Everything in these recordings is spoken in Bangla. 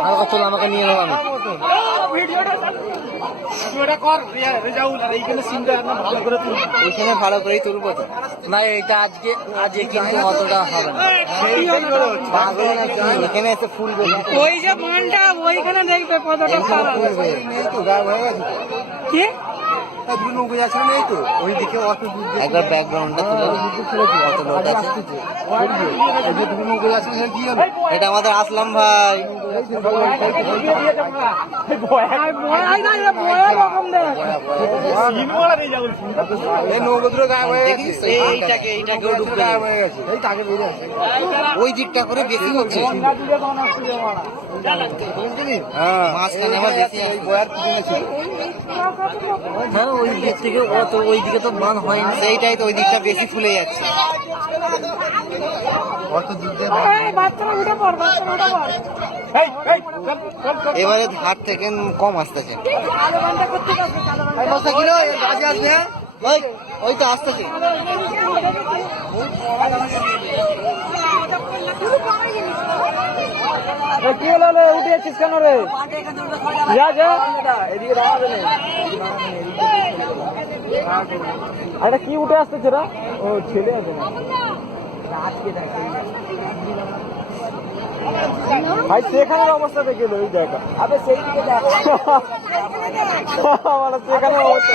আমাকে চল আমাকে নিয়ে নেব আমি ভিডিওটা কর রেজাউল আর এইখানে ভালো ওইখানে ভালো করেই তুলবো তো। না এটা আজকে আজকে কিন্তু অতটা হবে না। এখানে এসে ফুল ওই যে মানটা ওইখানে দেখবে কতটা খারাপ। কি? একবার ব্যাকগ্রাউন্ডটা তুলে কত লোক আছে এটা আমাদের আসলাম ভাই। আর বড়াই না এটা বড় রকম দেখ সিন বলা রেজাউল দেখিস এইটাকে এইটাকেও ঢুকতে ওই দিকটা করে বেশি হচ্ছে। মাঝখানে আবার বেশি আছে। হ্যাঁ ওই দিক থেকে অত ওই দিকে তো বান হয়নি। সেইটাই তো ওই দিকটা বেশি ফুলে যাচ্ছে। এবারে হাট থেকে কম আসতেছে। ওই ওই তো আসতেছে। কি হলো রে উঠে যাচ্ছিস কেন রে যা যা এদিকে দাঁড়াবে না আরে কি উঠে আসতেছে রা ও ছেলে আছে না ভাই সেখানের অবস্থা দেখে এলো এই জায়গা আবে সেই দিকে দেখ মানে সেখানে অবস্থা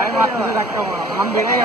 এই মাছ তুলে রাখতে হবে, আমি বেড়ে